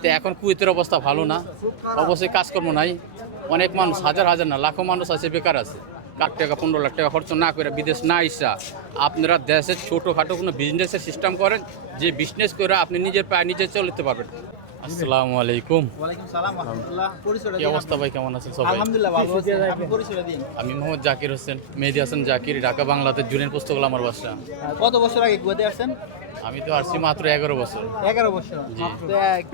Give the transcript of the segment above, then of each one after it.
তো এখন কুয়েতের অবস্থা ভালো না। অবশ্যই কাজকর্ম নাই। অনেক মানুষ হাজার হাজার না লাখো মানুষ আছে বেকার আছে। লাখ টাকা পনেরো লাখ টাকা খরচ না করে বিদেশ না ইসা আপনারা দেশের ছোটোখাটো কোনো বিজনেসের সিস্টেম করেন যে বিজনেস করে আপনি নিজের পায়ে নিজে চলতে পারবেন। আসসালামু আলাইকুম। কি অবস্থা ভাই কেমন আছেন সবাই? আলহামদুলিল্লাহ ভালো আছি। আপনি পরিচয়টা দিন। আমি মোহাম্মদ জাকির হোসেন মেহেদি হাসান জাকির ঢাকা বাংলাতে জুনিয়র পুস্তকগুলো আমার বাসা কত বছর আগে কুয়েতে আসছেন? আমি তো আসছি মাত্র এগারো বছর। এগারো বছর।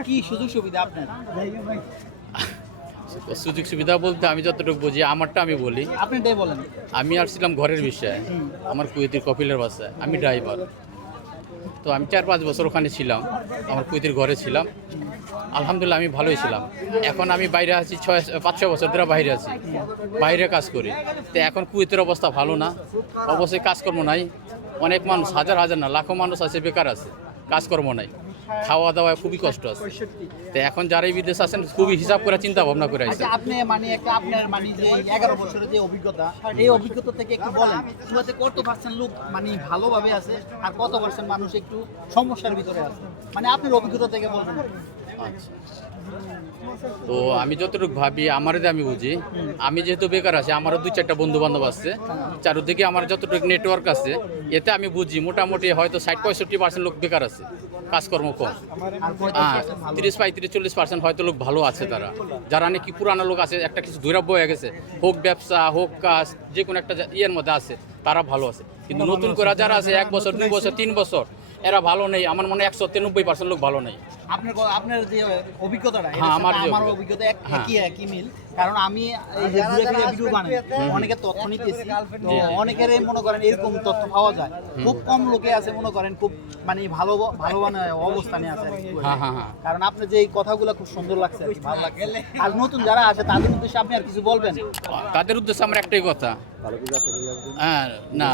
কি সুযোগ সুবিধা আপনার? সুযোগ সুবিধা বলতে আমি যতটুকু বুঝি আমারটা আমি বলি। আপনি বলেন। আমি আসছিলাম ঘরের বিষয়ে। আমার কুয়েতির কপিলের বাসায়। আমি ড্রাইভার। তো আমি চার পাঁচ বছর ওখানে ছিলাম। আমার কুয়েতির ঘরে ছিলাম। আলহামদুলিল্লাহ আমি ভালোই ছিলাম। এখন আমি বাইরে আছি ছয় পাঁচ ছয় বছর ধরে বাইরে আছি। বাইরে কাজ করি। তো এখন কুয়েতের অবস্থা ভালো না। অবশ্যই কাজকর্ম নাই। অনেক মানুষ হাজার হাজার না লাখো মানুষ আছে বেকার আছে কাজকর্ম নাই খাওয়া দাওয়া খুবই কষ্ট আছে। তো এখন যারাই বিদেশ আছেন খুবই হিসাব করে চিন্তা ভাবনা করে আছে আচ্ছা আপনি মানে একটা আপনার মানে যে এগারো বছরের যে অভিজ্ঞতা এই অভিজ্ঞতা থেকে একটু বলেন কুয়েতে কত পার্সেন্ট লোক মানে ভালোভাবে আছে আর কত পার্সেন্ট মানুষ একটু সমস্যার ভিতরে আছে? মানে আপনার অভিজ্ঞতা থেকে বলবেন। আচ্ছা। তো আমি যতটুকু ভাবি আমারও আমি বুঝি। আমি যেহেতু বেকার আছি, আমারও দুই চারটা বন্ধু বান্ধব আছে। চারদিকে আমার যতটুকু নেটওয়ার্ক আছে, এতে আমি বুঝি, মোটামুটি হয়তো ষাট পঁয়ষট্টি পার্সেন্ট লোক বেকার আছে, কাজকর্ম কম। হ্যাঁ? তিরিশ পঁয়ত্রিশ, চল্লিশ পার্সেন্ট হয়তো লোক ভালো আছে তারা। যারা নাকি পুরানো লোক আছে, একটা কিছু দৈরাব্য হয়ে গেছে, হোক ব্যবসা, হোক কাজ যে কোনো একটা ইয়ের মধ্যে আছে, তারা ভালো আছে। কিন্তু নতুন করে যারা আছে, এক বছর, দুই বছর, তিন বছর, এরা ভালো নেই। আমার মনে হয় একশো তিরানব্বই পার্সেন্ট লোক ভালো নেই। আপনার আপনার যে অভিজ্ঞতাটা হ্যাঁ, আমার অভিজ্ঞতা। হ্যাঁ। একই একই মিল। কারণ আমি এই যে ঘুরে ফিরে ভিডিও বানাই অনেকের তথ্য নিতেছি। অনেকের মনে করেন এরকম তথ্য পাওয়া যায়। খুব কম লোকে আছে মনে করেন খুব মানে ভালো ভালো অবস্থানে আছে। হ্যাঁ কারণ আপনার যে কথাগুলো খুব সুন্দর লাগছে আর ভালো লাগছে। আর নতুন যারা আছে তাদের উদ্দেশ্যে আপনি আর কিছু বলবেন? তাদের উদ্দেশ্যে আমার একটাই কথা। হ্যাঁ না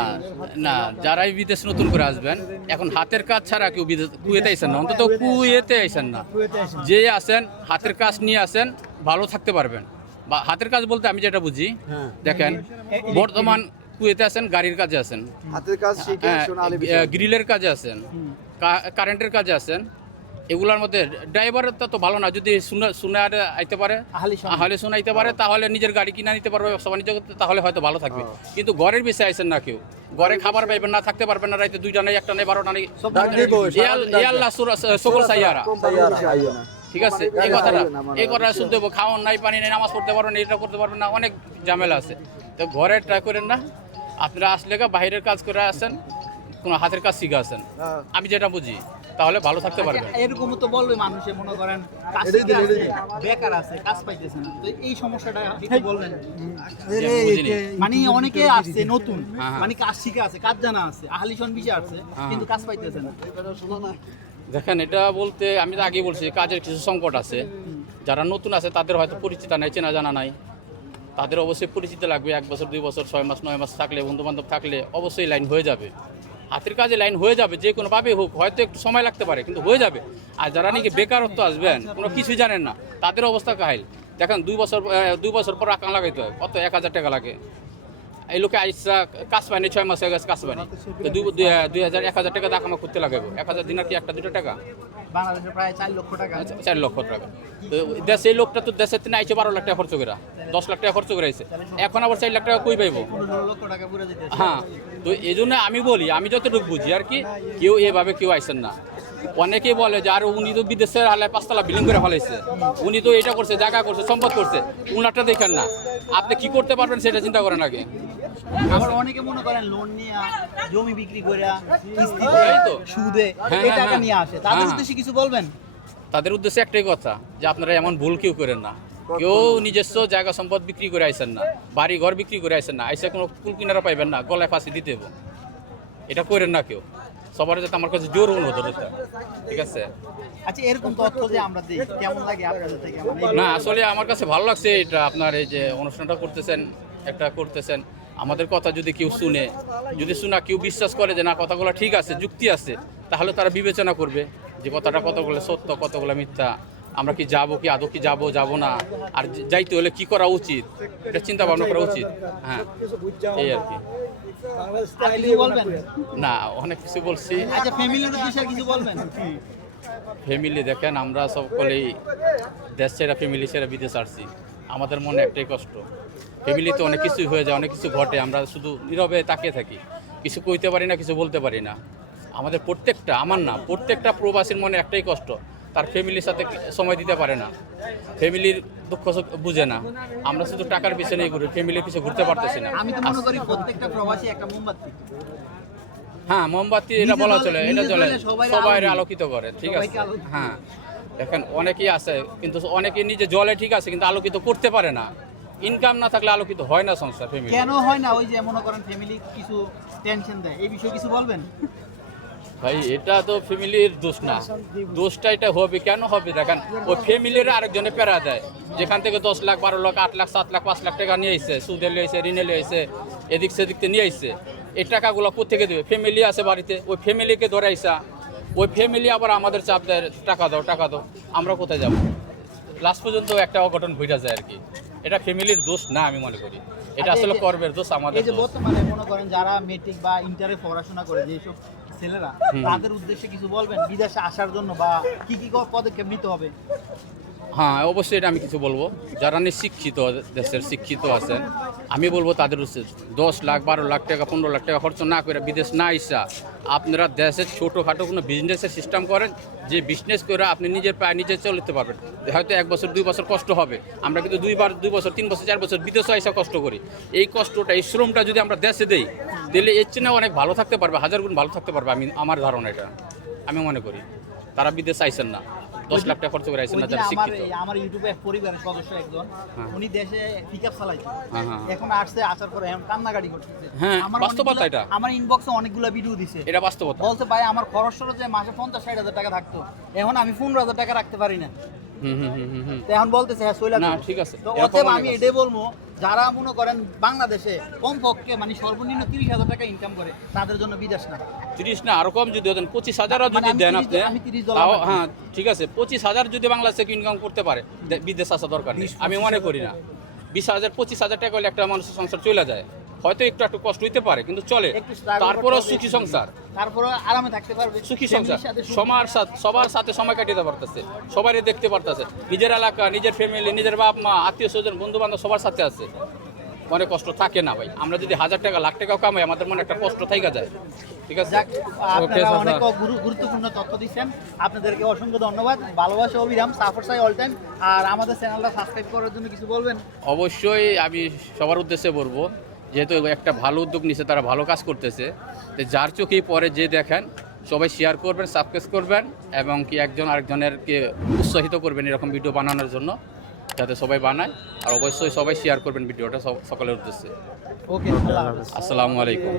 না যারাই বিদেশ নতুন করে আসবেন এখন হাতের কাজ ছাড়া কেউ বিদেশ কুয়েতে আইসেন অন্তত কুয়েতে আইসেন না। যে আসেন হাতের কাজ নিয়ে আসেন ভালো থাকতে পারবেন। বা হাতের কাজ বলতে আমি যেটা বুঝি দেখেন বর্তমান কুয়েতে আসেন গাড়ির কাজে আসেন হাতের কাজ হ্যাঁ, গ্রিলের কাজে আসেন কারেন্টের কাজে আছেন এগুলোর মধ্যে ড্রাইভারের তো ভালো না যদি শুনে শুনে আইতে পারে আহালি শোনাইতে পারে তাহলে নিজের গাড়ি কিনা নিতে পারবে ব্যবসা বাণিজ্য করতে তাহলে হয়তো ভালো থাকবে। কিন্তু ঘরের বিষয়ে আইসেন না কেউ। ঘরে খাবার পাইবেন না থাকতে পারবেন না রাইতে দুইটা নেই একটা নেই বারোটা নেই। আল্লাহ সকল সাইয়ারা। ঠিক আছে এই কথাটা এই কথাটা শুনতে হবে খাওয়ান নাই পানি নেই নামাজ পড়তে পারবেন না, এটা করতে পারবেন না অনেক ঝামেলা আছে। তো ঘরে ট্রাই করেন না আপনারা আসলে বাইরের কাজ করে আসেন কোনো হাতের কাজ শিখে আসেন। হ্যাঁ। আমি যেটা বুঝি তাহলে ভালো থাকতে পারবেন এরকম তো বলবে মানুষে মনে করেন বেকার আছে কাজ পাইতেছে না তো এই সমস্যাটা বলবেন। মানে অনেকে আসছে নতুন হ্যাঁ, হ্যাঁ। মানে কাজ শিখে আছে কাজ জানা আছে আহালিশন বিষয় আছে হ্যাঁ। কিন্তু কাজ পাইতেছে না দেখেন এটা বলতে আমি তো আগেই বলছি কাজের কিছু সংকট আছে যারা নতুন আছে তাদের হয়তো পরিচিত নাই চেনা জানা নাই তাদের অবশ্যই পরিচিত লাগবে এক বছর দুই বছর ছয় মাস নয় মাস থাকলে বন্ধু বান্ধব থাকলে অবশ্যই লাইন হয়ে যাবে হাতের কাজে লাইন হয়ে যাবে, যে কোনোভাবেই হোক, হয়তো একটু সময় লাগতে পারে, কিন্তু হয়ে যাবে। আর যারা নাকি বেকারত্ব আসবেন, কোনো কিছুই জানেন না, তাদের অবস্থা কাহিল। দেখেন, দুই বছর দুই বছর পর আকাং লাগাইতে হয়, কত এক হাজার টাকা লাগে। এই লোকে আইসা কাজ পায়নি ছয় মাস হয়ে গেছে কাজ পায়নি তো দুই হাজার এক হাজার টাকা আমার করতে লাগাবো এক হাজার দিনের কি একটা দুটো টাকা? বাংলাদেশে প্রায় চার লক্ষ টাকা। আচ্ছা, চার লক্ষ টাকা। তো দেশে এই লোকটা তো দেশের থেকে আইছে বারো লাখ টাকা খরচ করে দশ লাখ টাকা খরচ করে আইছে। এখন আবার চার লাখ টাকা কই পাইবো? হ্যাঁ তো এই জন্য আমি বলি আমি যতটুকু বুঝি আর কি কেউ এভাবে কেউ আইসেন না। অনেকেই বলে যে আর উনি তো বিদেশের হালায় পাঁচতলা বিল্ডিং করে ফেলাইছে। উনি তো এটা করছে জায়গা করছে সম্পদ করছে। উনারটা দেখেন না। আপনি কি করতে পারবেন সেটা চিন্তা করেন আগে। আবার অনেকে মনে করেন লোন নিয়ে জমি বিক্রি করে। কিস্তিতে সুদে হ্যাঁ, এই হ্যাঁ, টাকা হ্যাঁ। নিয়ে আসে তাদের হ্যাঁ। উদ্দেশ্যে কিছু বলবেন তাদের উদ্দেশ্যে একটাই কথা যে আপনারা এমন ভুল কেউ করেন না কেউ নিজস্ব জায়গা সম্পদ বিক্রি করে আইসেন না বাড়ি ঘর বিক্রি করে আইসেন না আইসে কোনো কুল কিনারা পাইবেন না গলায় ফাঁসি দিতে হবে। এটা করেন না কেউ সবার যাতে আমার কাছে জোর অনুরোধ হতে ঠিক আছে আচ্ছা এরকম তথ্য যে আমরা দিই কেমন লাগে আপনাদের থেকে মানে না আসলে আমার কাছে ভালো লাগছে এটা আপনার এই যে অনুষ্ঠানটা করতেছেন একটা করতেছেন। আমাদের কথা যদি কেউ শুনে যদি শোনা কেউ বিশ্বাস করে যে না কথাগুলো ঠিক আছে যুক্তি আছে তাহলে তারা বিবেচনা করবে যে কথাটা কতগুলো সত্য কতগুলো মিথ্যা। আমরা কি যাব কি আদৌ কি যাব যাব না? আর যাইতে হলে কি করা উচিত? এটা চিন্তা ভাবনা করা উচিত। হ্যাঁ এই আর কি। না অনেক কিছু বলছি। আচ্ছা ফ্যামিলি দেখেন আমরা সকলেই দেশ ছেড়া ফ্যামিলি ছেড়ে বিদেশ আসছি। আমাদের মনে একটাই কষ্ট ফ্যামিলিতে অনেক কিছুই হয়ে যায় অনেক কিছু ঘটে আমরা শুধু নীরবে তাকিয়ে থাকি। কিছু কইতে পারি না কিছু বলতে পারি না। আমাদের প্রত্যেকটা আমার না প্রত্যেকটা প্রবাসীর মনে একটাই কষ্ট তার ফ্যামিলির সাথে সময় দিতে পারে না। ফ্যামিলির দুঃখ বুঝে না। আমরা শুধু টাকার পিছনেই ঘুরি ফ্যামিলির পিছনে ঘুরতে পারতেছি না। আমি তো মনে করি প্রত্যেকটা প্রবাসী একটা মোমবাতি। হ্যাঁ মোমবাতি এটা বলা চলে এটা চলে সবাই আলোকিত করে ঠিক আছে। হ্যাঁ দেখেন অনেকেই আছে কিন্তু অনেকে নিজে জলে ঠিক আছে কিন্তু আলোকিত করতে পারে না। ইনকাম না থাকলে আলোকিত হয় না সংসার ফ্যামিলি কেন হয় না? ওই যে মনে করেন ফ্যামিলি কিছু টেনশন দেয়। এই বিষয়ে কিছু বলবেন? ভাই এটা তো ফ্যামিলির দোষ না। দোষটা এটা হবে কেন হবে? দেখেন ওই ফ্যামিলির আরেকজনে পেরা দেয়। যেখান থেকে দশ লাখ বারো লাখ আট লাখ সাত লাখ পাঁচ লাখ টাকা নিয়ে আসছে সুদে লিয়েছে ঋণে এসে এদিক সেদিক থেকে নিয়ে আসছে এই টাকাগুলো কোথেকে দেবে? ফ্যামিলি আছে বাড়িতে ওই ফ্যামিলিকে ধরে আইসা ওই ফ্যামিলি আবার আমাদের চাপ দেয় টাকা দাও টাকা দাও আমরা কোথায় যাব? লাস্ট পর্যন্ত একটা অঘটন ঘটে যায় আর কি। এটা ফ্যামিলির দোষ না আমি মনে করি। এটা আচ্ছা, আসলে কর্মের দোষ আমাদের এই যে বর্তমানে মনে করেন যারা মেট্রিক বা ইন্টারে পড়াশোনা করে যেসব ছেলেরা তাদের উদ্দেশ্যে কিছু বলবেন? বিদেশে আসার জন্য বা কি কি পদক্ষেপ নিতে হবে? হ্যাঁ অবশ্যই এটা আমি কিছু বলব। যারা শিক্ষিত দেশের শিক্ষিত আছেন আমি বলব তাদের উচিত। দশ লাখ, বারো লাখ টাকা, পনেরো লাখ টাকা খরচ না করে বিদেশ না ইসা আপনারা দেশের ছোটোখাটো কোনো বিজনেসের সিস্টেম করেন, যে বিজনেস করে আপনি নিজের পায়ে নিজে চলতে পারবেন। হয়তো এক বছর, দুই বছর কষ্ট হবে। আমরা কিন্তু দুইবার দুই বছর, তিন বছর, চার বছর বিদেশে এসে কষ্ট করি। এই কষ্টটা, এই শ্রমটা যদি আমরা দেশে দেই, তাহলে এর চেয়ে অনেক ভালো থাকতে পারবে, হাজার গুণ ভালো থাকতে পারবে আমি, আমার ধারণা এটা। আমি মনে করি, তারা বিদেশে আইসেন না। দশ লাখ টাকা খরচ করে যারা শিক্ষিত। আমার ইউটিউবে এক পরিবারের সদস্য একজন হ্যাঁ। উনি দেশে পিক আপ চালাইছে হ্যাঁ, হ্যাঁ। এখন আসছে আসার পরে এখন কান্নাকাটি করতেছে। আমার বাস্তবতা এটা। আমার ইনবক্সে অনেকগুলো ভিডিও দিছে। এটা বাস্তবতা। বলছে ভাই আমার খরচ সরচ যে মাসে পঞ্চাশ ষাট হাজার টাকা থাকতো। এখন আমি পনেরো হাজার টাকা রাখতে পারি না। এখন বলতেছে হ্যাঁ সৈলা না, ঠিক আছে। তো অতএব আমি এটাই বলব যারা মনে করেন বাংলাদেশে কমপক্ষে মানে সর্বনিম্ন তিরিশ হাজার টাকা ইনকাম করে তাদের জন্য বিদেশ না। তিরিশ না আরও কম যদি দেন পঁচিশ হাজারও মানে যদি দেন আপনি আমি 30 ডলার তাও রাখি। হ্যাঁ ঠিক আছে পঁচিশ হাজার যদি বাংলাদেশ ইনকাম করতে পারে বিদেশ আসা দরকার নেই। আমি মনে করি না। বিশ হাজার পঁচিশ হাজার টাকা হলে একটা মানুষের সংসার চলে যায়। হয়তো একটু একটু কষ্ট হইতে পারে কিন্তু চলে। তারপরও সুখী সংসার। তারপরে আরামে থাকতে পারবে। সুখী সংসার। সবার সাথে সবার সাথে সময় কাটাতে পারতেছে। সবারই দেখতে পারতেছে। নিজের এলাকা নিজের ফ্যামিলি নিজের বাপ মা আত্মীয় স্বজন বন্ধু বান্ধব সবার সাথে আছে। মনে কষ্ট থাকে না ভাই। আমরা যদি হাজার টাকা লাখ টাকাও কামাই আমাদের মনে একটা কষ্ট থাইকা যায়। ঠিক আছে? আপনারা অনেক গুরুত্বপূর্ণ তথ্য দিচ্ছেন আপনাদেরকে অসংখ্য ধন্যবাদ। ভালোবাসা অবিরাম সাফর সাই অল টাইম আর আমাদের চ্যানেলটা সাবস্ক্রাইব করার জন্য কিছু বলবেন? অবশ্যই আমি সবার উদ্দেশ্যে বলব যেহেতু একটা ভালো উদ্যোগ নিছে তারা ভালো কাজ করতেছে। তো যার চোখেই পরে যে দেখেন সবাই শেয়ার করবেন সাবস্ক্রাইব করবেন এবং কি একজন আরেকজনেরকে উৎসাহিত করবেন এরকম ভিডিও বানানোর জন্য যাতে সবাই বানায়। আর অবশ্যই সবাই শেয়ার করবেন ভিডিওটা সকলের উদ্দেশ্যে। ওকে আসসালামু আলাইকুম।